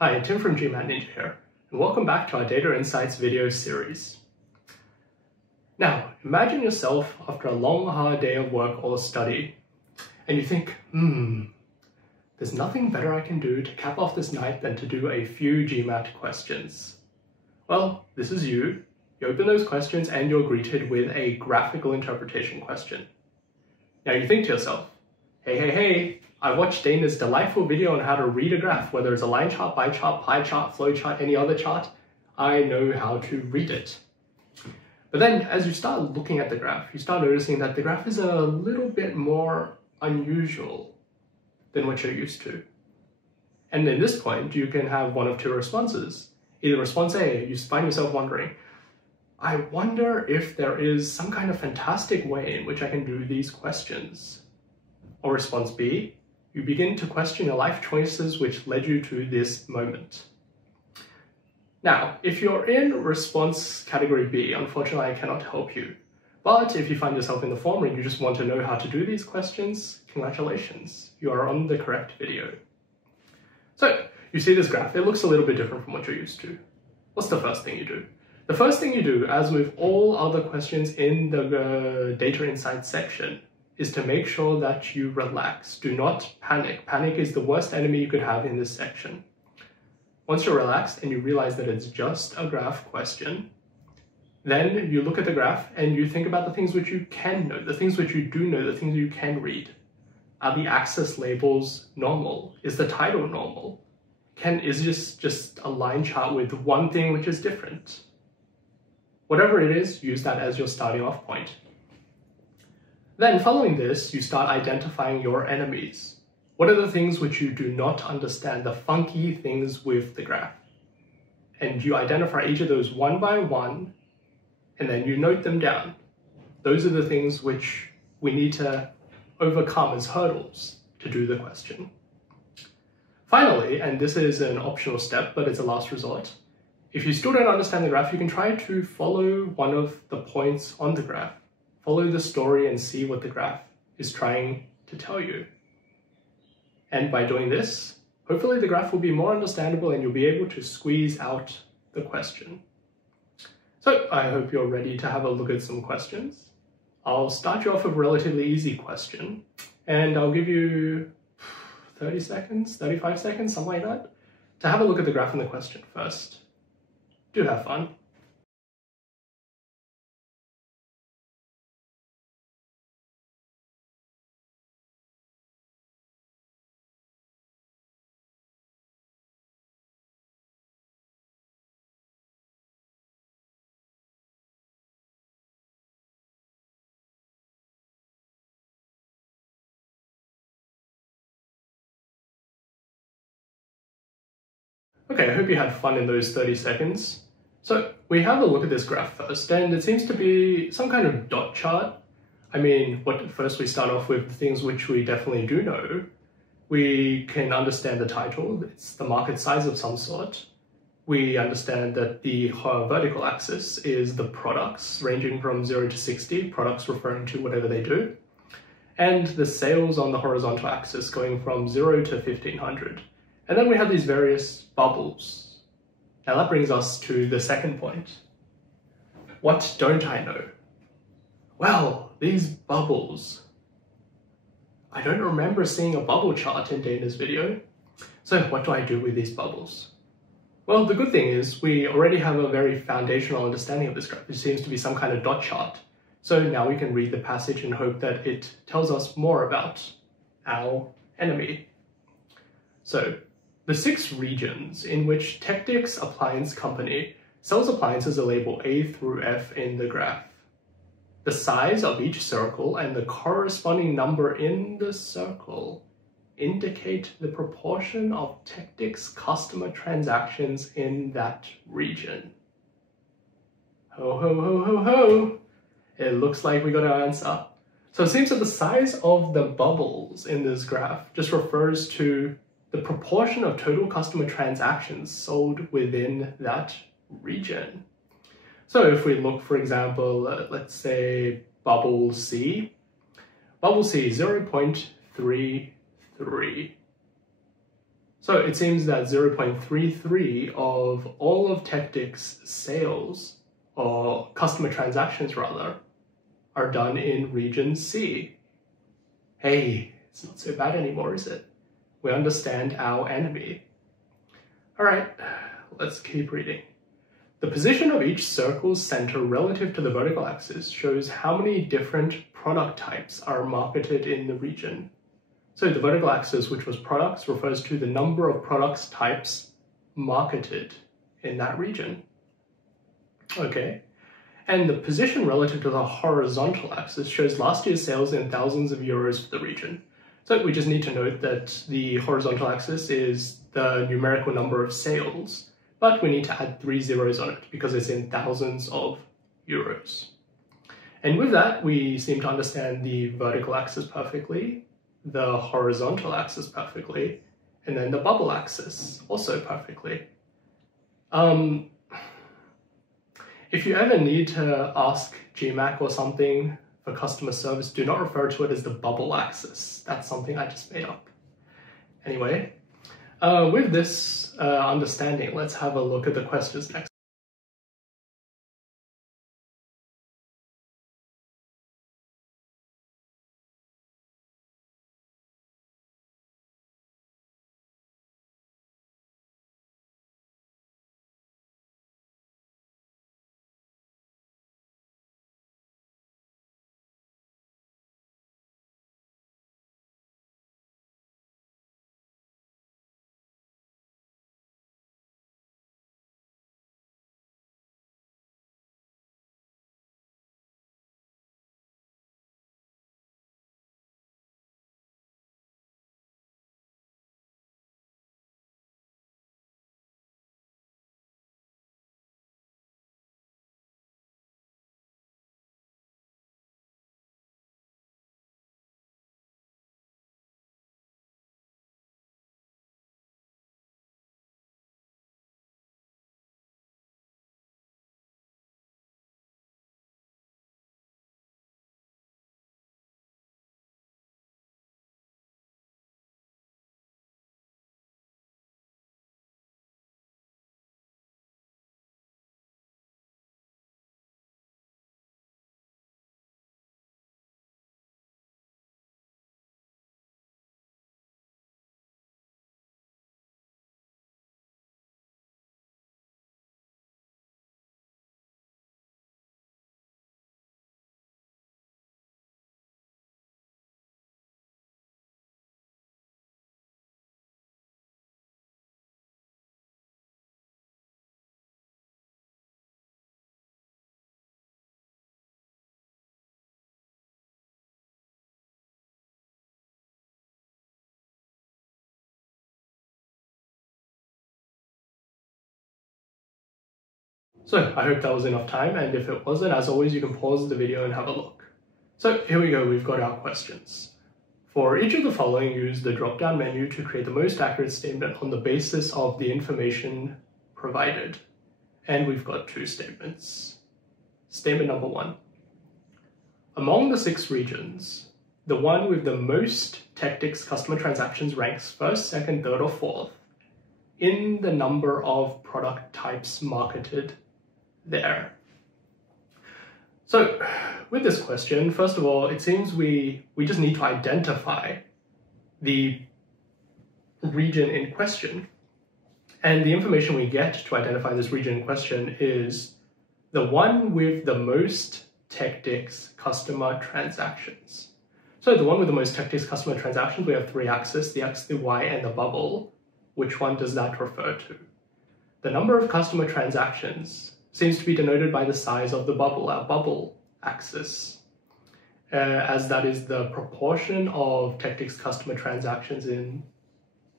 Hi, Tim from GMAT Ninja here, and welcome back to our Data Insights video series. Now, imagine yourself after a long, hard day of work or study, and you think, there's nothing better I can do to cap off this night than to do a few GMAT questions. Well, this is you. You open those questions and you're greeted with a graphical interpretation question. Now you think to yourself, hey, I watched Dana's delightful video on how to read a graph, whether it's a line chart, bar chart, pie chart, flow chart, any other chart. I know how to read it. But then as you start looking at the graph, you start noticing that the graph is a little bit more unusual than what you're used to. And at this point, you can have one of two responses. Either response A, you find yourself wondering, I wonder if there is some kind of fantastic way in which I can do these questions. Or response B, you begin to question your life choices which led you to this moment. Now, if you're in response category B, unfortunately I cannot help you. But if you find yourself in the former and you just want to know how to do these questions, congratulations, you are on the correct video. So, you see this graph, it looks a little bit different from what you're used to. What's the first thing you do? The first thing you do, as with all other questions in the Data Insights section, is to make sure that you relax. Do not panic. Panic is the worst enemy you could have in this section. Once you're relaxed and you realize that it's just a graph question, then you look at the graph and you think about the things which you can know, the things which you do know, the things you can read. Are the axis labels normal? Is the title normal? Is this just a line chart with one thing which is different? Whatever it is, use that as your starting off point. Then following this, you start identifying your enemies. What are the things which you do not understand, the funky things with the graph? And you identify each of those one by one, and then you note them down. Those are the things which we need to overcome as hurdles to do the question. Finally, and this is an optional step, but it's a last resort, if you still don't understand the graph, you can try to follow one of the points on the graph. Follow the story and see what the graph is trying to tell you. And by doing this, hopefully the graph will be more understandable and you'll be able to squeeze out the question. So I hope you're ready to have a look at some questions. I'll start you off with a relatively easy question, and I'll give you 30 seconds, 35 seconds, something like that, to have a look at the graph and the question first. Do have fun. Okay, I hope you had fun in those 30 seconds. So we have a look at this graph first, and it seems to be some kind of dot chart. I mean, first we start off with things which we definitely do know. We can understand the title, it's the market size of some sort. We understand that the vertical axis is the products ranging from 0 to 60, products referring to whatever they do. And the sales on the horizontal axis going from 0 to 1500. And then we have these various bubbles. Now that brings us to the second point. What don't I know? Well, these bubbles. I don't remember seeing a bubble chart in Dana's video. So what do I do with these bubbles? Well, the good thing is we already have a very foundational understanding of this graph. It seems to be some kind of dot chart. So now we can read the passage and hope that it tells us more about our enemy. So, the 6 regions in which Tectix Appliance Company sells appliances are labeled A through F in the graph. The size of each circle and the corresponding number in the circle indicate the proportion of Tectix customer transactions in that region. Ho ho ho ho ho! It looks like we got our answer. So it seems that the size of the bubbles in this graph just refers to the proportion of total customer transactions sold within that region. So if we look, for example, let's say bubble C 0.33. So it seems that 0.33 of all of Tactic's sales, or customer transactions rather, are done in region C. Hey, it's not so bad anymore, is it? We understand our enemy. All right, let's keep reading. The position of each circle's center relative to the vertical axis shows how many different product types are marketed in the region. So the vertical axis, which was products, refers to the number of products types marketed in that region. Okay. And the position relative to the horizontal axis shows last year's sales in thousands of euros for the region. So we just need to note that the horizontal axis is the numerical number of sales, but we need to add 3 zeros on it because it's in thousands of euros. And with that, we seem to understand the vertical axis perfectly, the horizontal axis perfectly, and then the bubble axis also perfectly. If you ever need to ask GMAT or something for customer service, do not refer to it as the bubble axis. That's something I just made up. Anyway, with this understanding, let's have a look at the questions next. So I hope that was enough time, and if it wasn't, as always, you can pause the video and have a look. So here we go, we've got our questions. For each of the following, use the drop-down menu to create the most accurate statement on the basis of the information provided. And we've got 2 statements. Statement number 1. Among the 6 regions, the one with the most Tactics customer transactions ranks first, second, third, or fourth in the number of product types marketed there. So with this question, first of all, it seems we just need to identify the region in question. And the information we get to identify this region in question is the one with the most Tactics customer transactions. So the one with the most Tactics customer transactions, we have 3 axes, the X, the Y, and the bubble. Which one does that refer to? The number of customer transactions seems to be denoted by the size of the bubble, our bubble axis, as that is the proportion of Tactics customer transactions in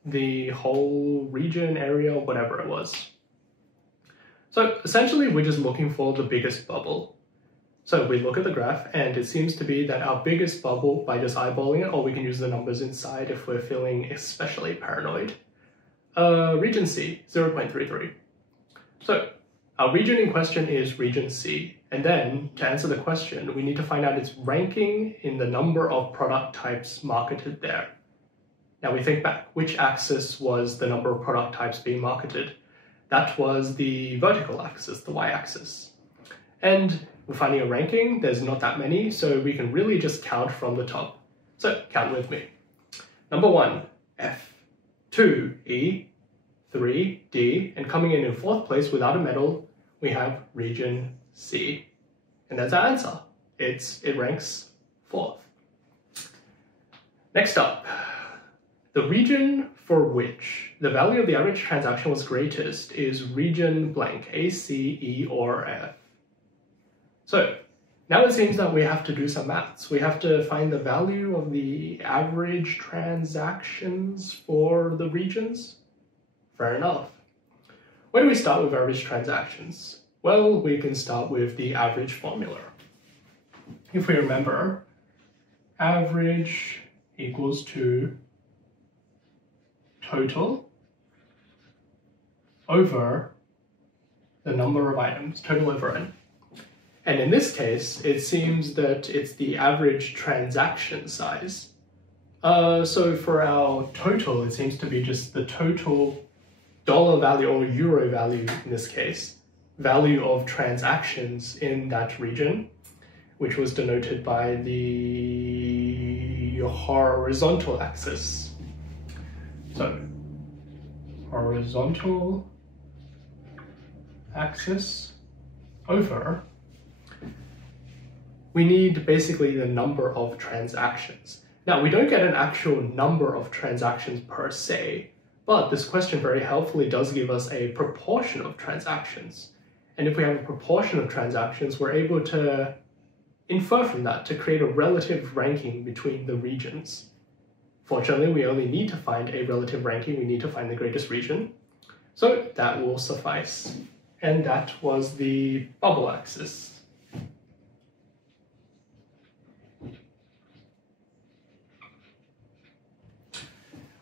the whole region, area, or whatever it was. So essentially, we're just looking for the biggest bubble. So we look at the graph, and it seems to be that our biggest bubble, by just eyeballing it, or we can use the numbers inside if we're feeling especially paranoid, region C, 0.33. So our region in question is region C, and then to answer the question, we need to find out its ranking in the number of product types marketed there. Now we think back, which axis was the number of product types being marketed? That was the vertical axis, the y-axis. And we're finding a ranking, there's not that many, so we can really just count from the top. So count with me. Number 1, F. 2, E. 3, D. And coming in 4th place without a medal, we have region C. And that's our answer. It ranks 4th. Next up, the region for which the value of the average transaction was greatest is region blank, A, C, E, or F. So now it seems that we have to do some maths. We have to find the value of the average transactions for the regions. Fair enough. Where do we start with average transactions? Well, we can start with the average formula. If we remember, average equals to total over the number of items, total over n. And in this case, it seems that it's the average transaction size. So for our total, it seems to be just the total dollar value or euro value in this case, value of transactions in that region, which was denoted by the horizontal axis. So horizontal axis over, we need basically the number of transactions. Now, we don't get an actual number of transactions per se, but this question very helpfully does give us a proportion of transactions. And if we have a proportion of transactions, we're able to infer from that to create a relative ranking between the regions. Fortunately, we only need to find a relative ranking. We need to find the greatest region. So that will suffice. And that was the bubble axis.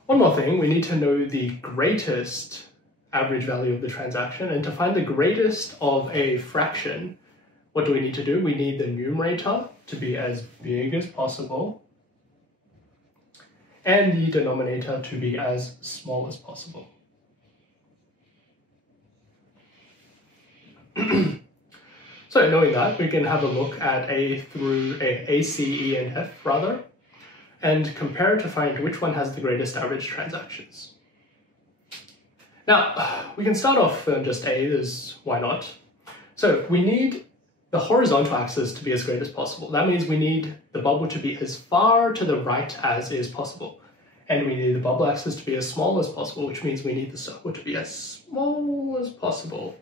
One more thing, we need to know the greatest average value of the transaction, and to find the greatest of a fraction, what do we need to do? We need the numerator to be as big as possible, and the denominator to be as small as possible. So knowing that, we can have a look at A, C, E, and F rather, and compare to find which one has the greatest average transactions. Now, we can start off just A, why not? So we need the horizontal axis to be as great as possible. That means we need the bubble to be as far to the right as is possible. And we need the bubble axis to be as small as possible, which means we need the circle to be as small as possible.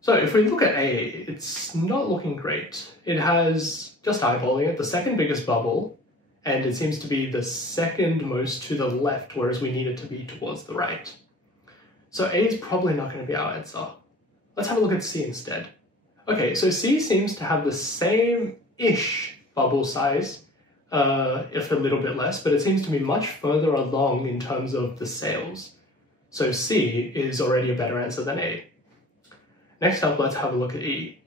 So if we look at A, it's not looking great. It has, just eyeballing it, the second biggest bubble, and it seems to be the second most to the left, whereas we need it to be towards the right. So A is probably not going to be our answer. Let's have a look at C instead. Okay, so C seems to have the same-ish bubble size, if a little bit less, but it seems to be much further along in terms of the sales. So C is already a better answer than A. Next up, let's have a look at E.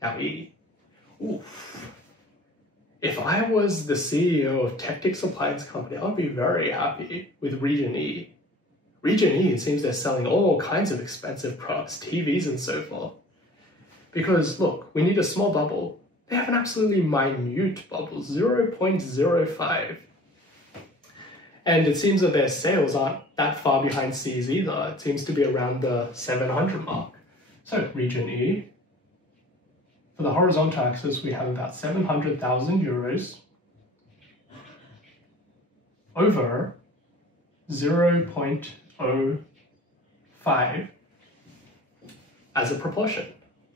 Now E. Oof. If I was the CEO of Tactics Appliance Company, I would be very happy with Region E. Region E, it seems they're selling all kinds of expensive products, TVs and so forth. Because look, we need a small bubble. They have an absolutely minute bubble, 0.05. And it seems that their sales aren't that far behind C's either. It seems to be around the 700 mark. So Region E, for the horizontal axis, we have about 700,000 euros over 0.05 as a proportion.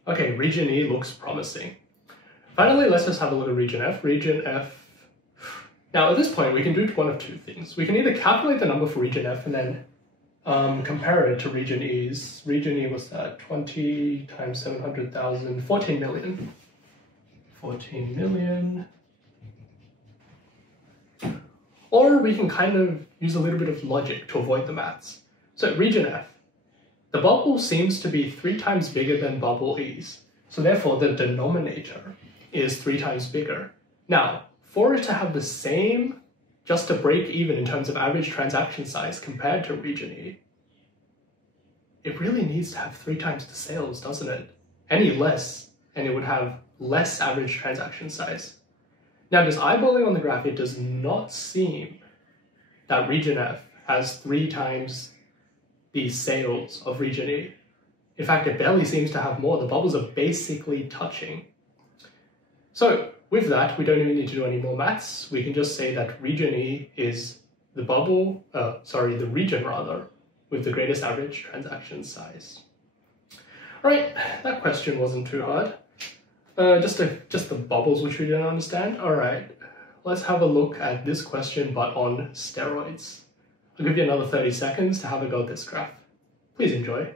Okay, Region E looks promising. Finally, let's just have a look at Region F. Region F. Now, at this point, we can do one of two things. We can either calculate the number for Region F and then compare it to Region E's. Region E was 20 times 700,000, 14 million. 14 million. Or we can kind of use a little bit of logic to avoid the maths. So Region F, the bubble seems to be 3 times bigger than bubble E's. So therefore the denominator is 3 times bigger. Now, for it to have the same just to break even in terms of average transaction size compared to region E, it really needs to have 3 times the sales, doesn't it? Any less, and it would have less average transaction size. Now, just eyeballing on the graph, it does not seem that region F has 3 times the sales of region E. In fact, it barely seems to have more. The bubbles are basically touching. So with that, we don't even need to do any more maths. We can just say that region E is the the region rather, with the greatest average transaction size. All right, that question wasn't too hard. Just the bubbles which we didn't understand. All right, let's have a look at this question, but on steroids. I'll give you another 30 seconds to have a go at this graph. Please enjoy.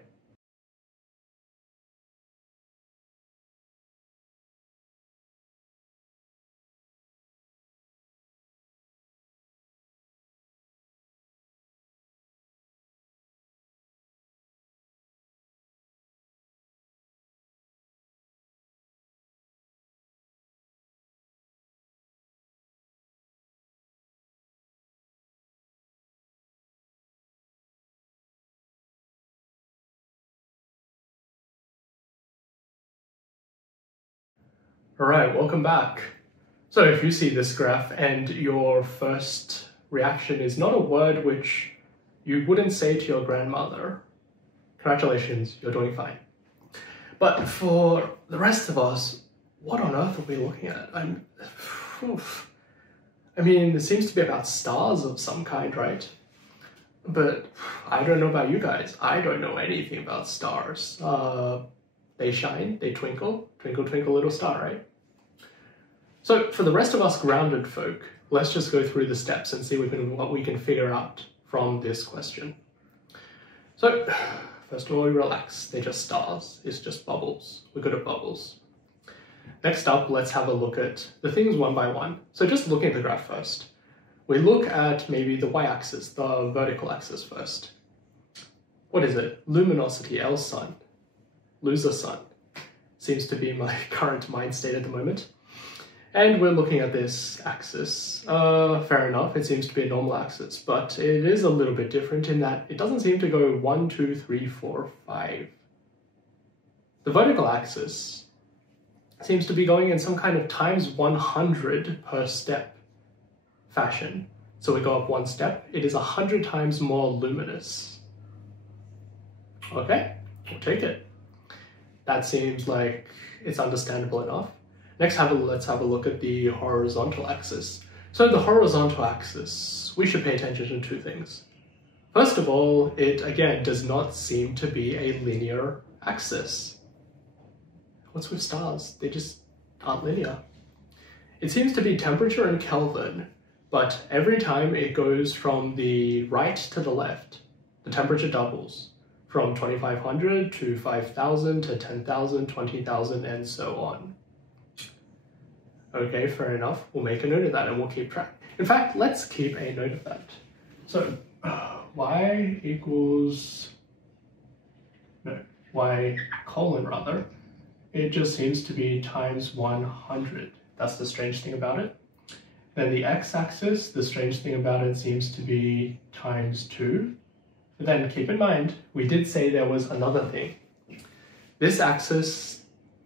All right, welcome back. So if you see this graph and your first reaction is not a word which you wouldn't say to your grandmother, congratulations, you're doing fine. But for the rest of us, what on earth are we looking at? I mean, it seems to be about stars of some kind, right? But I don't know about you guys. I don't know anything about stars. They shine, they twinkle, twinkle, twinkle, little star, right? So for the rest of us grounded folk, let's just go through the steps and see what we can figure out from this question. So first of all, relax. They're just stars. It's just bubbles. We're good at bubbles. Next up, let's have a look at the things one by one. So just looking at the graph first. We look at maybe the y-axis, the vertical axis first. What is it? Luminosity, L sun. Loser sun. Seems to be my current mind state at the moment. And we're looking at this axis. Fair enough, it seems to be a normal axis, but it is a little bit different in that it doesn't seem to go 1, 2, 3, 4, 5. The vertical axis seems to be going in some kind of times 100 per step fashion. So we go up 1 step, it is 100 times more luminous. Okay, we'll take it. That seems like it's understandable enough. Next, let's have a look at the horizontal axis. So the horizontal axis, we should pay attention to 2 things. First of all, it again does not seem to be a linear axis. What's with stars? They just aren't linear. It seems to be temperature in Kelvin, but every time it goes from the right to the left, the temperature doubles. From 2500 to 5000 to 10,000, 20,000, and so on. Okay, fair enough. We'll make a note of that and we'll keep track. In fact, let's keep a note of that. So, y colon rather, it just seems to be times 100. That's the strange thing about it. Then the x-axis, the strange thing about it seems to be times 2. But then keep in mind, we did say there was another thing. This axis,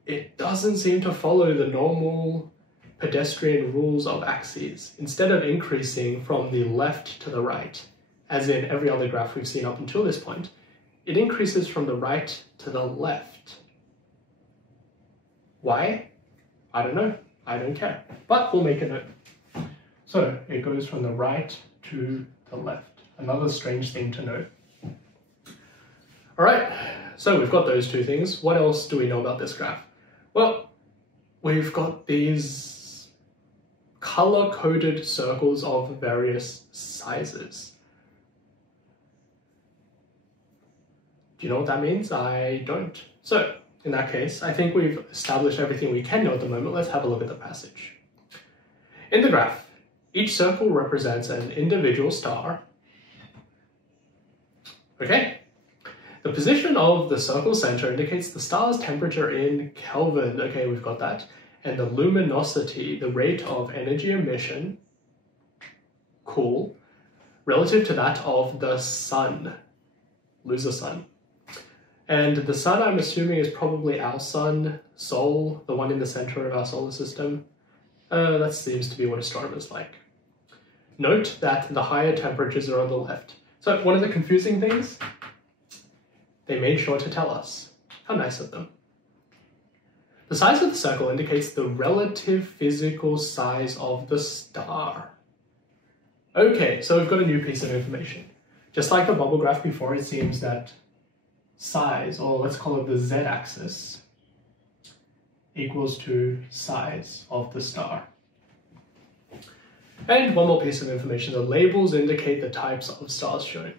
it doesn't seem to follow the normal pedestrian rules of axes. Instead of increasing from the left to the right, as in every other graph we've seen up until this point, it increases from the right to the left. Why? I don't know. I don't care. But we'll make a note. So it goes from the right to the left. Another strange thing to note. All right, so we've got those 2 things. What else do we know about this graph? Well, we've got these color-coded circles of various sizes. Do you know what that means? I don't. So, in that case, I think we've established everything we can know at the moment. Let's have a look at the passage. In the graph, each circle represents an individual star. Okay. The position of the circle center indicates the star's temperature in Kelvin. Okay, we've got that. And the luminosity, the rate of energy emission, cool, relative to that of the sun, loser sun. And the sun, I'm assuming, is probably our sun, Sol, the one in the center of our solar system. That seems to be what astronomers like. Note that the higher temperatures are on the left. So one of the confusing things, they made sure to tell us. How nice of them. The size of the circle indicates the relative physical size of the star. Okay, so we've got a new piece of information. Just like the bubble graph before, it seems that size, or let's call it the z-axis, equals to size of the star. And one more piece of information, the labels indicate the types of stars shown.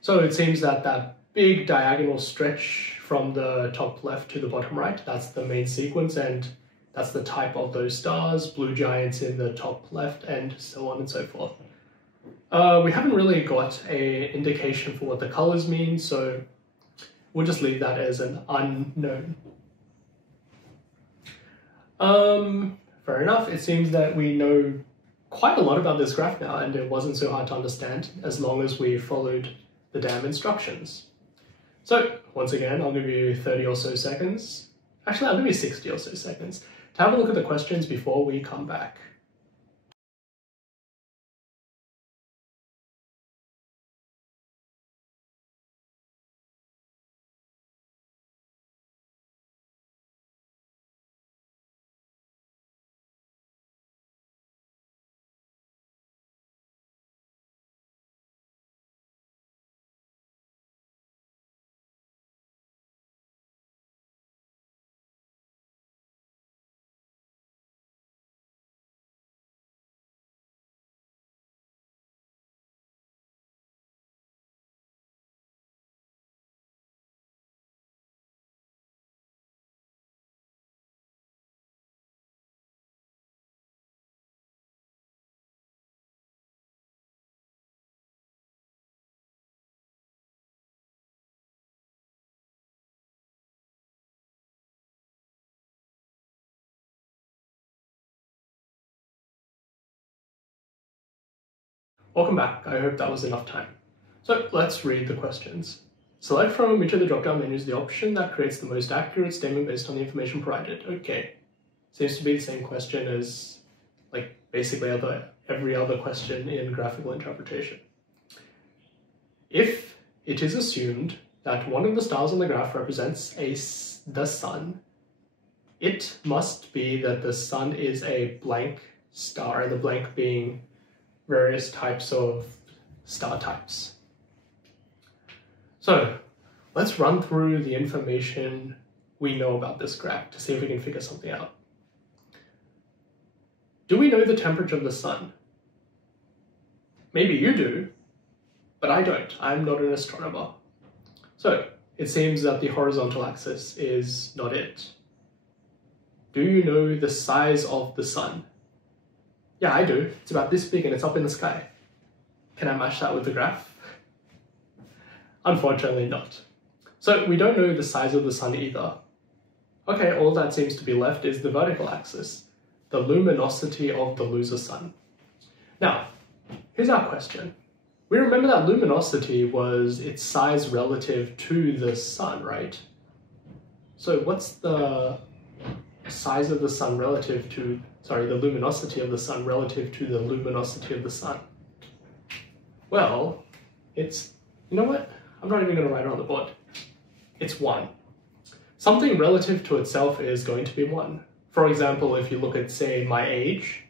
So it seems that that big diagonal stretch from the top left to the bottom right, that's the main sequence, and that's the type of those stars, blue giants in the top left, and so on and so forth. We haven't really got an indication for what the colors mean, so we'll just leave that as an unknown. Fair enough, it seems that we know quite a lot about this graph now, and it wasn't so hard to understand as long as we followed the damn instructions. So, once again, I'll give you 30 or so seconds. Actually, I'll give you 60 or so seconds to have a look at the questions before we come back. Welcome back, I hope that was enough time. So let's read the questions. Select from each of the drop-down menus the option that creates the most accurate statement based on the information provided. Okay, seems to be the same question as like basically every other question in graphical interpretation. If it is assumed that one of the stars on the graph represents the sun, it must be that the sun is a blank star, the blank being various types of star types. So let's run through the information we know about this graph to see if we can figure something out. Do we know the temperature of the sun? Maybe you do, but I don't. I'm not an astronomer. So it seems that the horizontal axis is not it. Do you know the size of the sun? Yeah, I do. It's about this big and it's up in the sky. Can I match that with the graph? Unfortunately not. So we don't know the size of the sun either. Okay, all that seems to be left is the vertical axis, the luminosity of the loser sun. Now, here's our question. We remember that luminosity was its size relative to the sun, right? So what's the size of the sun relative to, sorry, the luminosity of the sun relative to the luminosity of the sun? Well, it's, you know what? I'm not even going to write it on the board. It's 1. Something relative to itself is going to be 1. For example, if you look at, say, my age,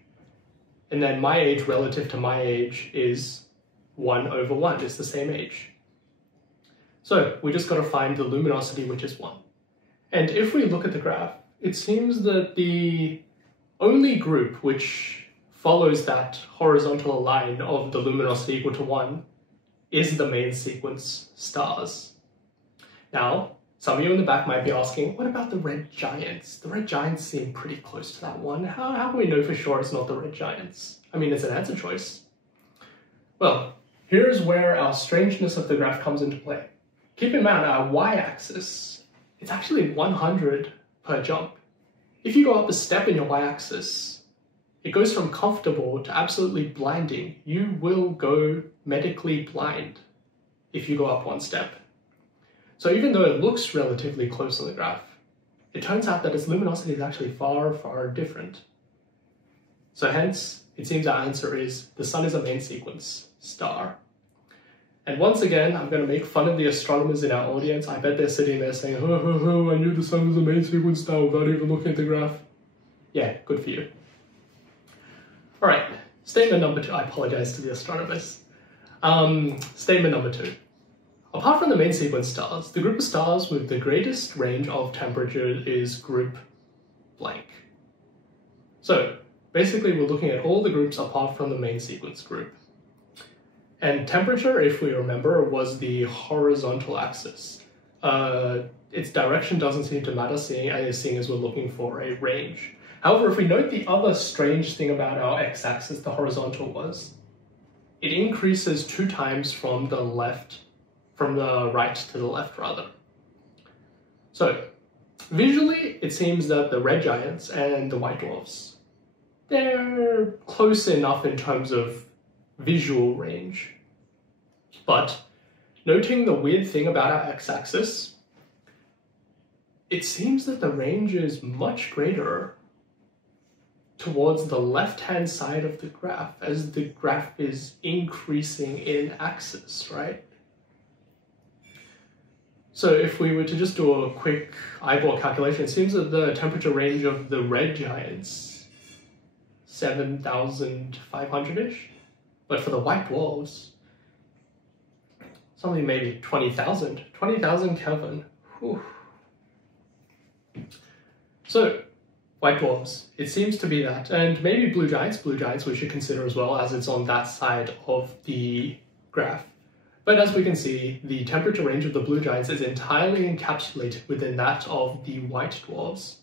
and then my age relative to my age is 1 over 1, it's the same age. So we just got to find the luminosity, which is 1. And if we look at the graph, it seems that the only group which follows that horizontal line of the luminosity equal to 1 is the main sequence stars. Now, some of you in the back might be asking, what about the red giants? The red giants seem pretty close to that 1. How can we know for sure it's not the red giants? I mean, it's an answer choice. Well, here's where our strangeness of the graph comes into play. Keep in mind our y-axis, it's actually 100 per jump. If you go up a step in your y-axis, It goes from comfortable to absolutely blinding. You will go medically blind if you go up one step. So even though it looks relatively close on the graph, it turns out that its luminosity is actually far, far different. So hence, it seems our answer is the sun is a main sequence star. And once again, I'm going to make fun of the astronomers in our audience. I bet they're sitting there saying, I knew the sun was a main sequence star without even looking at the graph. Yeah, good for you. All right, statement number 2. I apologize to the astronomers. Statement number 2. Apart from the main sequence stars, the group of stars with the greatest range of temperature is group blank. So basically, we're looking at all the groups apart from the main sequence group. And temperature, if we remember, was the horizontal axis. Its direction doesn't seem to matter, seeing as we're looking for a range. However, if we note the other strange thing about our x-axis, the horizontal was, it increases 2 times from the right to the left rather. So visually, it seems that the red giants and the white dwarfs, they're close enough in terms of visual range. But noting the weird thing about our x-axis, it seems that the range is much greater towards the left-hand side of the graph as the graph is increasing in axis, right? So if we were to just do a quick eyeball calculation, it seems that the temperature range of the red giants, 7,500-ish, but for the white dwarfs, something maybe 20,000 Kelvin. Whew. So white dwarfs, it seems to be that, and maybe blue giants we should consider as well, as it's on that side of the graph. But as we can see, the temperature range of the blue giants is entirely encapsulated within that of the white dwarfs.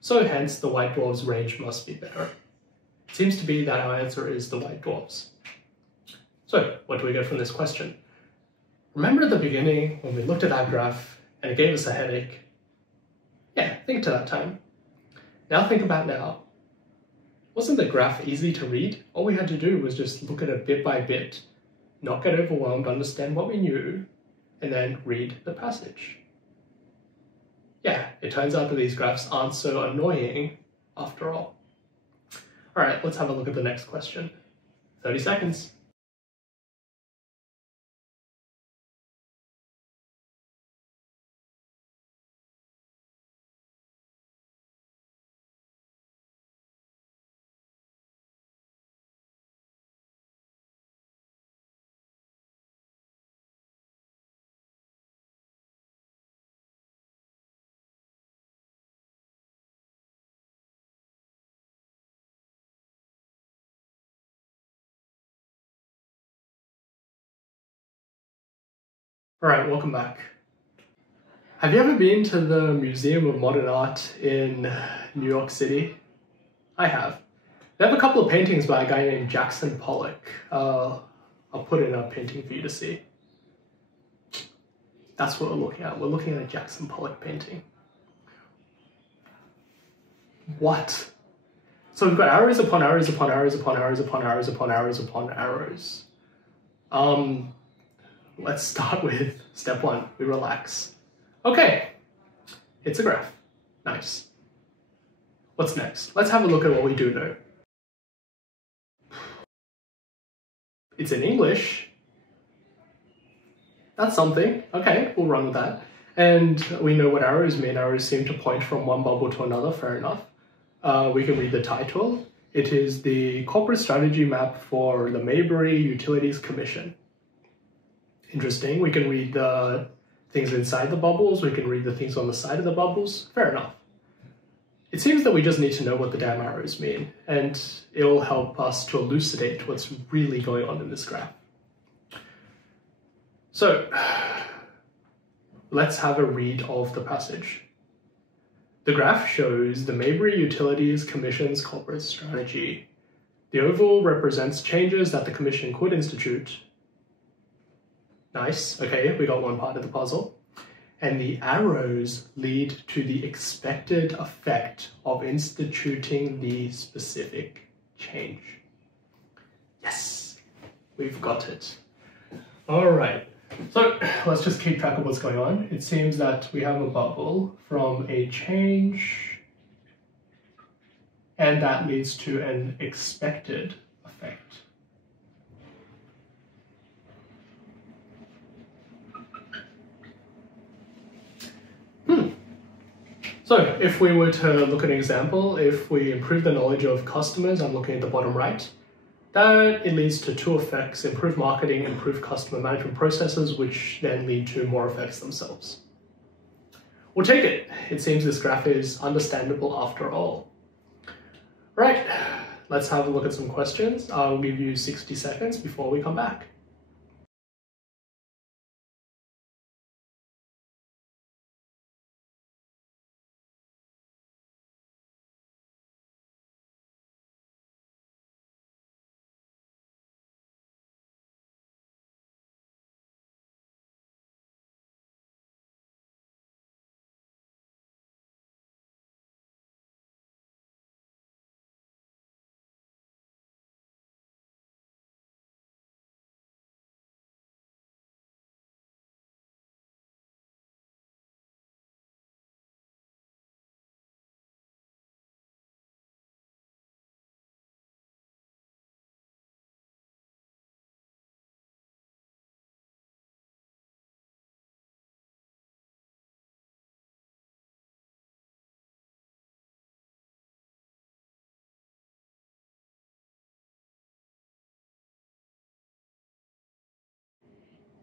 So hence, the white dwarfs' range must be better. It seems to be that our answer is the white dwarfs. So, what do we get from this question? Remember at the beginning when we looked at that graph and it gave us a headache? Yeah, think to that time. Now think about now. Wasn't the graph easy to read? All we had to do was just look at it bit by bit, not get overwhelmed, understand what we knew, and then read the passage. Yeah, it turns out that these graphs aren't so annoying after all. All right, let's have a look at the next question. 30 seconds. All right, welcome back. Have you ever been to the Museum of Modern Art in New York City? I have. They have a couple of paintings by a guy named Jackson Pollock. I'll put in a painting for you to see. That's what we're looking at. We're looking at a Jackson Pollock painting. What? So we've got arrows upon arrows upon arrows upon arrows upon arrows upon arrows upon arrows. Let's start with step 1. We relax. Okay, it's a graph. Nice. What's next? Let's have a look at what we do know. It's in English. That's something. Okay, we'll run with that. And we know what arrows mean. Arrows seem to point from one bubble to another, fair enough. We can read the title. It is the Corporate Strategy Map for the Maybury Utilities Commission. Interesting. We can read the things inside the bubbles. We can read the things on the side of the bubbles. Fair enough. It seems that we just need to know what the damn arrows mean, and it'll help us to elucidate what's really going on in this graph. So, let's have a read of the passage. The graph shows the Maybury Utilities Commission's corporate strategy. The oval represents changes that the Commission could institute. Nice, okay, we got one part of the puzzle. And the arrows lead to the expected effect of instituting the specific change. Yes, we've got it. All right, so let's just keep track of what's going on. It seems that we have a bubble from a change, and that leads to an expected effect. So if we were to look at an example, if we improve the knowledge of customers, I'm looking at the bottom right, that it leads to two effects: improved marketing, improved customer management processes, which then lead to more effects themselves. We'll take it. It seems this graph is understandable after all. Right, let's have a look at some questions. I'll give you 60 seconds before we come back.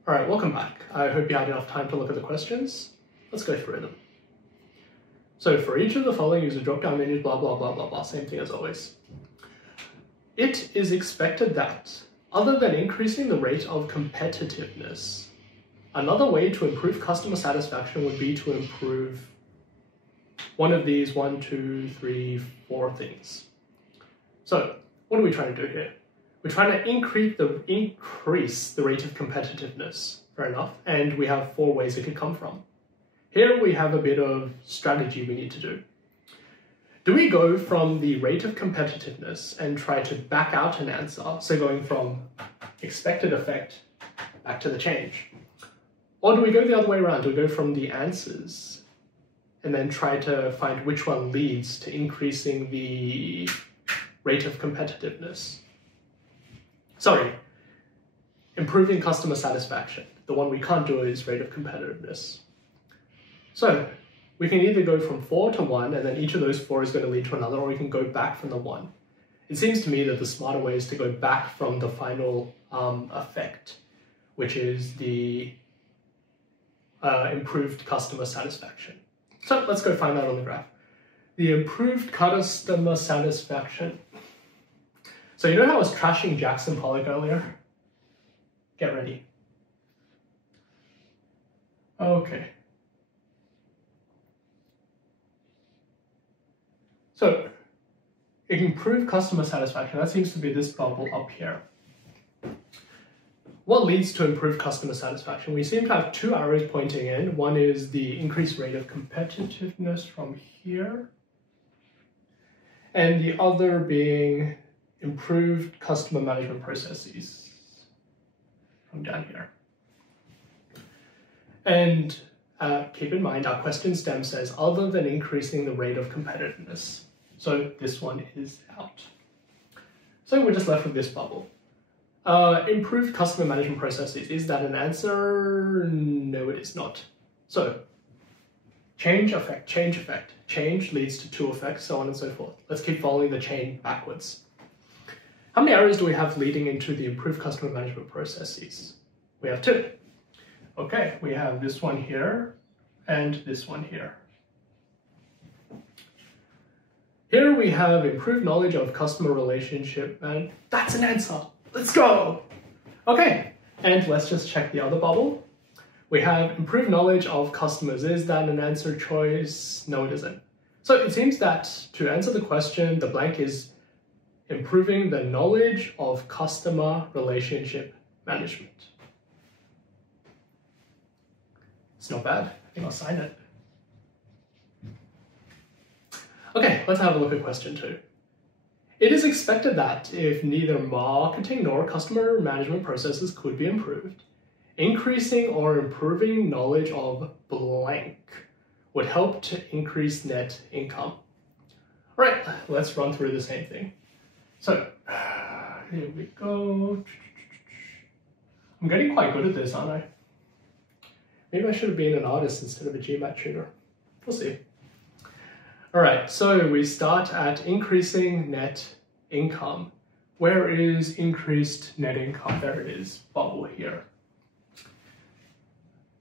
All right, welcome back. I hope you had enough time to look at the questions. Let's go through them. So for each of the following, use a drop-down menu, blah, blah, blah, blah, blah, same thing as always. It is expected that, other than increasing the rate of competitiveness, another way to improve customer satisfaction would be to improve one of these 1, 2, 3, 4 things. So what are we trying to do here? We're trying to increase the rate of competitiveness, fair enough, and we have 4 ways it could come from. Here we have a bit of strategy we need to do. Do we go from the rate of competitiveness and try to back out an answer, so going from expected effect back to the change? Or do we go the other way around? Do we go from the answers and then try to find which one leads to increasing the rate of competitiveness? Sorry, improving customer satisfaction. The one we can't do is rate of competitiveness. So we can either go from 4 to 1, and then each of those 4 is going to lead to another, or we can go back from the 1. It seems to me that the smarter way is to go back from the final effect, which is the improved customer satisfaction. So let's go find that on the graph. The improved customer satisfaction. So you know how I was trashing Jackson Pollock earlier? Get ready. Okay. So, improved customer satisfaction, that seems to be this bubble up here. What leads to improved customer satisfaction? We seem to have 2 arrows pointing in. One is the increased rate of competitiveness from here, and the other being improved customer management processes from down here. And keep in mind, our question stem says, other than increasing the rate of competitiveness. So this one is out. So we're just left with this bubble. Improved customer management processes. Is that an answer? No, it is not. So change, effect, change, effect. Change leads to 2 effects, so on and so forth. Let's keep following the chain backwards. How many arrows do we have leading into the improved customer management processes? We have 2. Okay, we have this one here and this one here. Here we have improved knowledge of customer relationship, and that's an answer. Let's go. Okay, and let's just check the other bubble. We have improved knowledge of customers. Is that an answer choice? No, it isn't. So it seems that to answer the question, the blank is improving the knowledge of customer relationship management. It's not bad. I think I'll sign it. Okay, let's have a look at question 2. It is expected that if neither marketing nor customer management processes could be improved, increasing or improving knowledge of blank would help to increase net income. All right, let's run through the same thing. So here we go. I'm getting quite good at this, aren't I? Maybe I should have been an artist instead of a GMAT tutor. We'll see. All right, so we start at increasing net income. Where is increased net income? There it is, bubble here.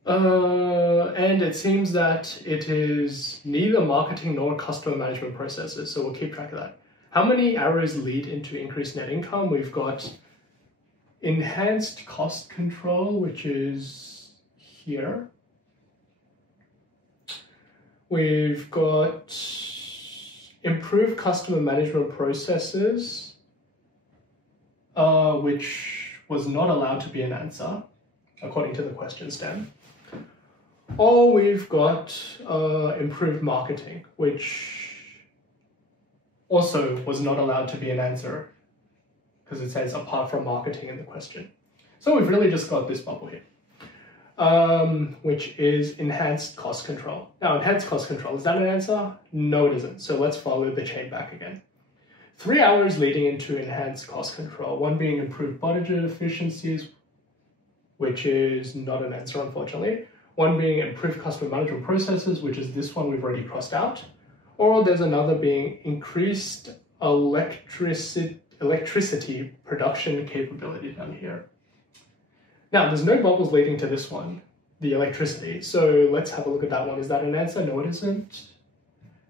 And it seems that it is neither marketing nor customer management processes, so we'll keep track of that. How many arrows lead into increased net income? We've got enhanced cost control, which is here. We've got improved customer management processes, which was not allowed to be an answer, according to the question stem. Or we've got improved marketing, which also was not allowed to be an answer, because it says apart from marketing in the question. So we've really just got this bubble here, which is enhanced cost control. Now, enhanced cost control, is that an answer? No, it isn't. So let's follow the chain back again. 3 hours leading into enhanced cost control, one being improved budget efficiencies, which is not an answer, unfortunately. One being improved customer management processes, which is this one we've already crossed out. Or there's another being increased electricity production capability down here. Now, there's no bubbles leading to this one, the electricity. So let's have a look at that one. Is that an answer? No, it isn't.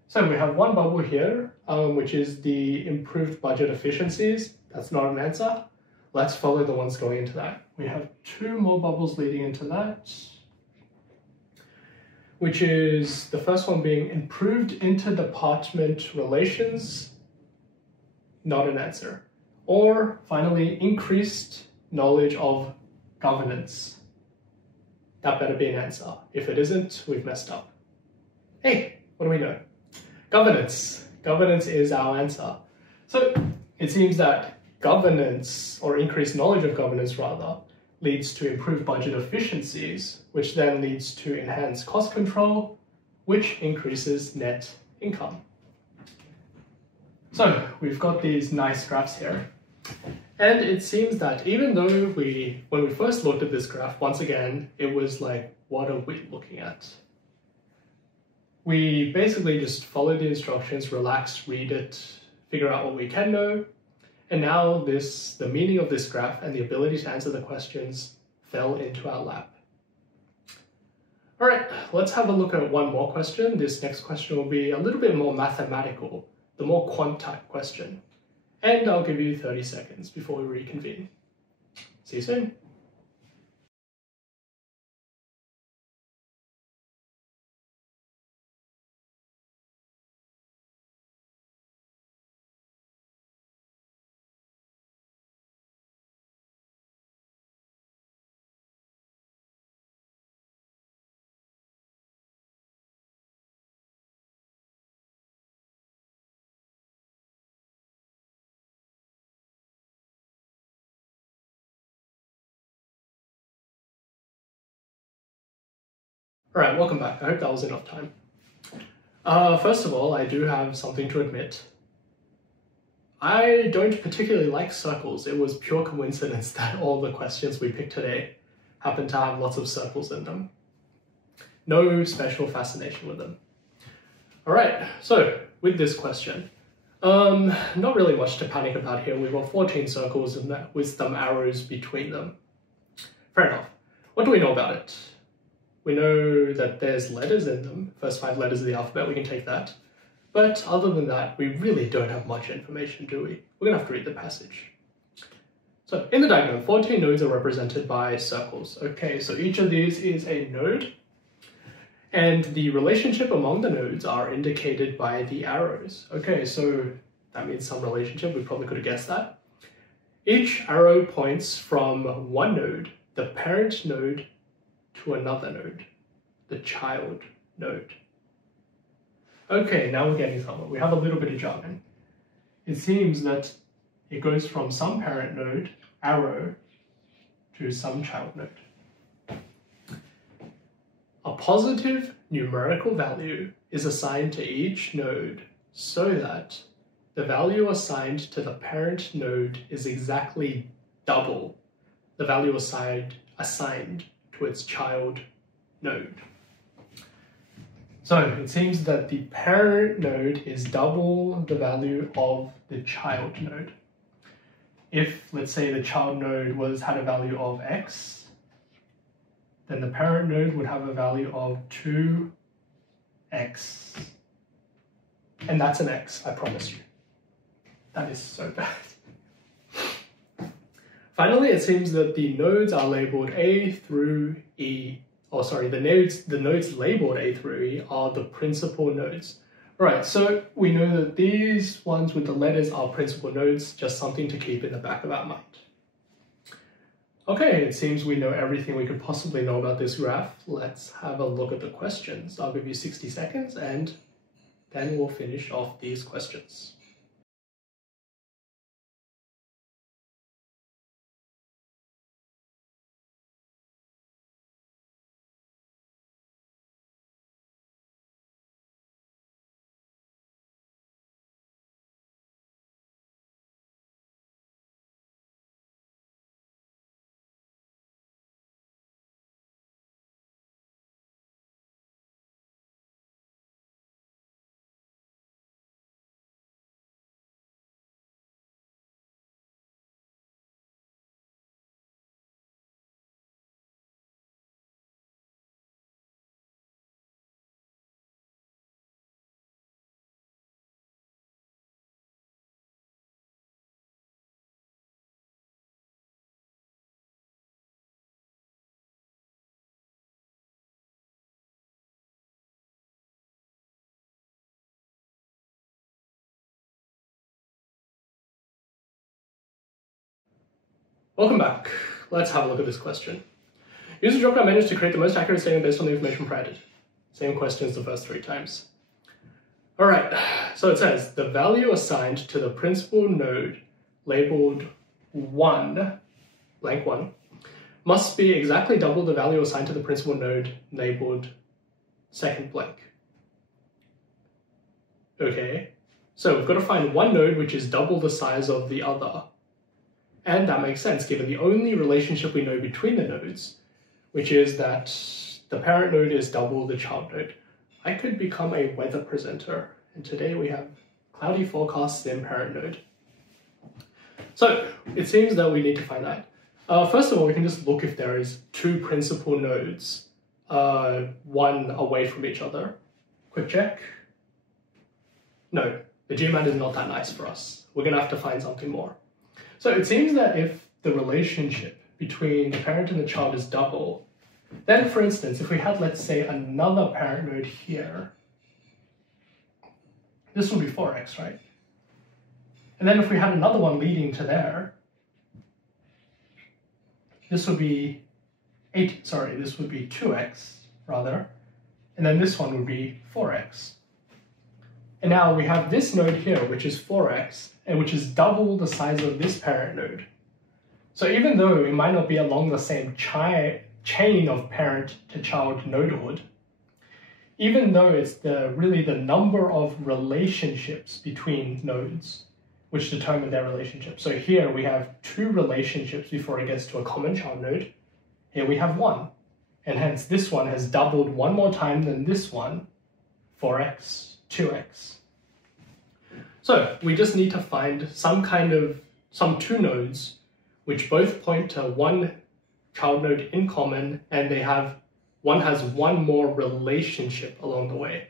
So we have one bubble here, which is the improved budget efficiencies. That's not an answer. Let's follow the ones going into that. We have 2 more bubbles leading into that, which is the first one being improved inter-department relations, not an answer. Or finally, increased knowledge of governance. That better be an answer. If it isn't, we've messed up. Hey, what do we know? Governance. Governance is our answer. So it seems that governance, or increased knowledge of governance rather, leads to improved budget efficiencies, which then leads to enhanced cost control, which increases net income. So we've got these nice graphs here. And it seems that even though when we first looked at this graph, once again, it was like, what are we looking at? We basically just follow the instructions, relax, read it, figure out what we can know. And now the meaning of this graph and the ability to answer the questions fell into our lap. All right, let's have a look at one more question. This next question will be a little bit more mathematical, the more quant type question. And I'll give you 30 seconds before we reconvene. See you soon. All right, welcome back. I hope that was enough time. First of all, I do have something to admit. I don't particularly like circles. It was pure coincidence that all the questions we picked today happen to have lots of circles in them. No special fascination with them. All right, so with this question, not really much to panic about here. We've got 14 circles and with some arrows between them. Fair enough. What do we know about it? We know that there's letters in them, first 5 letters of the alphabet, we can take that. But other than that, we really don't have much information, do we? We're gonna have to read the passage. So in the diagram, 14 nodes are represented by circles. Okay, so each of these is a node, and the relationship among the nodes are indicated by the arrows. Okay, so that means some relationship, we probably could have guessed that. Each arrow points from one node, the parent node, to another node, the child node. Okay, now we're getting somewhere. We have a little bit of jargon. it seems that it goes from some parent node, arrow, to some child node. A positive numerical value is assigned to each node so that the value assigned to the parent node is exactly double the value assigned to its child node. So it seems that the parent node is double the value of the child node. If, let's say, the child node had a value of x, then the parent node would have a value of 2x. And that's an x, I promise you. That is so bad. Finally, it seems that the nodes are labeled A through E. Oh, sorry, the nodes labeled A through E are the principal nodes. All right, so we know that these ones with the letters are principal nodes, just something to keep in the back of our mind. Okay, it seems we know everything we could possibly know about this graph. Let's have a look at the questions. I'll give you 60 seconds and then we'll finish off these questions. Welcome back. Let's have a look at this question. Use the dropdown menu to create the most accurate statement based on the information provided. Same questions the first 3 times. All right, so it says the value assigned to the principal node labeled 1, blank 1, must be exactly double the value assigned to the principal node labeled second blank. Okay, so we've got to find one node which is double the size of the other. And that makes sense given the only relationship we know between the nodes, which is that the parent node is double the child node. I could become a weather presenter, and today we have cloudy forecasts in parent node. So it seems that we need to find that. First of all, we can just look if there is 2 principal nodes, one away from each other. Quick check. No, the GMAT is not that nice for us. We're gonna have to find something more. So it seems that if the relationship between the parent and the child is double, then for instance, if we had, let's say, another parent node here, this would be 4x, right? And then if we had another one leading to there, this would be 2x rather, and then this one would be 4x. And now we have this node here, which is 4x, and which is double the size of this parent node. So even though it might not be along the same chain of parent to child nodehood, even though it's really the number of relationships between nodes which determine their relationship. So here we have 2 relationships before it gets to a common child node. Here we have 1. And hence this one has doubled one more time than this one, 4x, 2x. So we just need to find some 2 nodes which both point to one child node in common, and one has one more relationship along the way.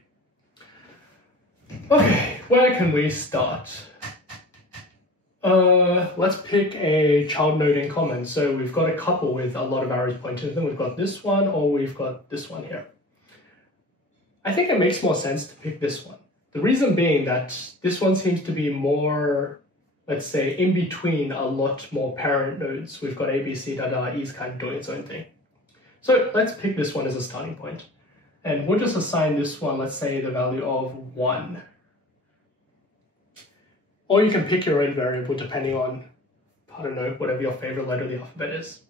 Okay, where can we start? Let's pick a child node in common. So we've got a couple with a lot of arrows pointing to them. We've got this one, or we've got this one here. I think it makes more sense to pick this one. The reason being that this one seems to be more, let's say, in between a lot more parent nodes. We've got A, B, C, E's kind of doing its own thing. So let's pick this one as a starting point. And we'll just assign this one, let's say, the value of 1. Or you can pick your own variable depending on, I don't know, whatever your favorite letter of the alphabet is.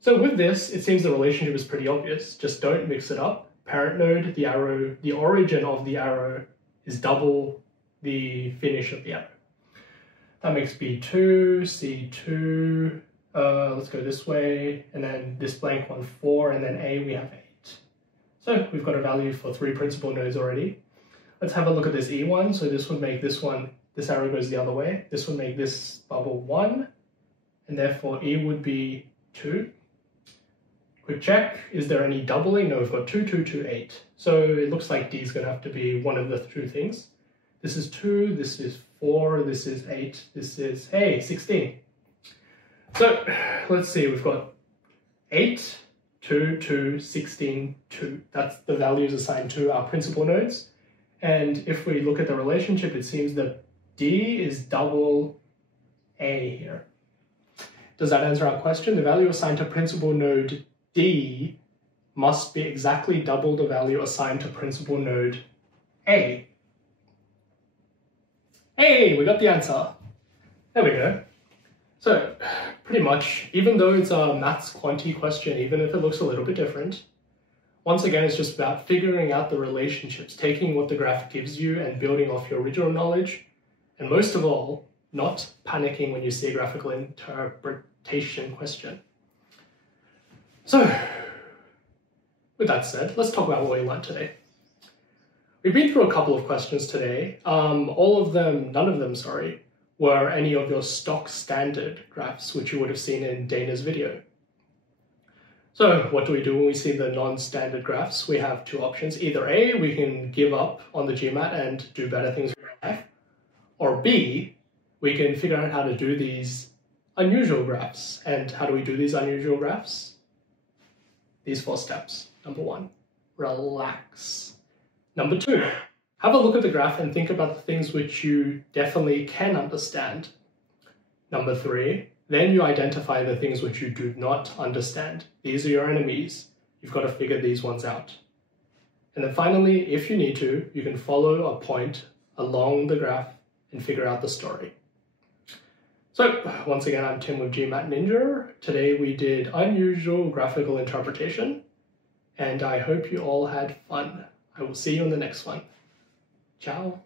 So with this, it seems the relationship is pretty obvious. Just don't mix it up. Parent node, the arrow, the origin of the arrow is double the finish of the arrow. That makes B2, C2, let's go this way, and then this blank one 4, and then A we have 8. So we've got a value for 3 principal nodes already. Let's have a look at this E one. So this would make this one, this arrow goes the other way. This would make this bubble 1, and therefore E would be 2. Quick check, is there any doubling? No, we've got 2, 2, 2, 8. So it looks like D is going to have to be one of the two things. This is 2, this is 4, this is 8, this is, hey, 16. So let's see, we've got 8, 2, 2, 16, 2. That's the values assigned to our principal nodes. And if we look at the relationship, it seems that D is double A here. Does that answer our question? The value assigned to principal node D must be exactly double the value assigned to principal node A. Hey, we got the answer. There we go. So pretty much, even though it's a maths quantity question, even if it looks a little bit different, once again, it's just about figuring out the relationships, taking what the graph gives you and building off your original knowledge. And most of all, not panicking when you see a graphical interpretation question. So, with that said, let's talk about what we learned today. We've been through a couple of questions today. None of them, were any of your stock standard graphs, which you would have seen in Dana's video. So what do we do when we see the non-standard graphs? We have two options. Either A, we can give up on the GMAT and do better things in life. Or B, we can figure out how to do these unusual graphs. And how do we do these unusual graphs? These 4 steps. Number 1, relax. Number 2, have a look at the graph and think about the things which you definitely can understand. Number 3, then you identify the things which you do not understand. These are your enemies. You've got to figure these ones out. And then finally, if you need to, you can follow a point along the graph and figure out the story. So once again, I'm Tim with GMAT Ninja. Today we did unusual graphical interpretation, and I hope you all had fun. I will see you in the next one. Ciao.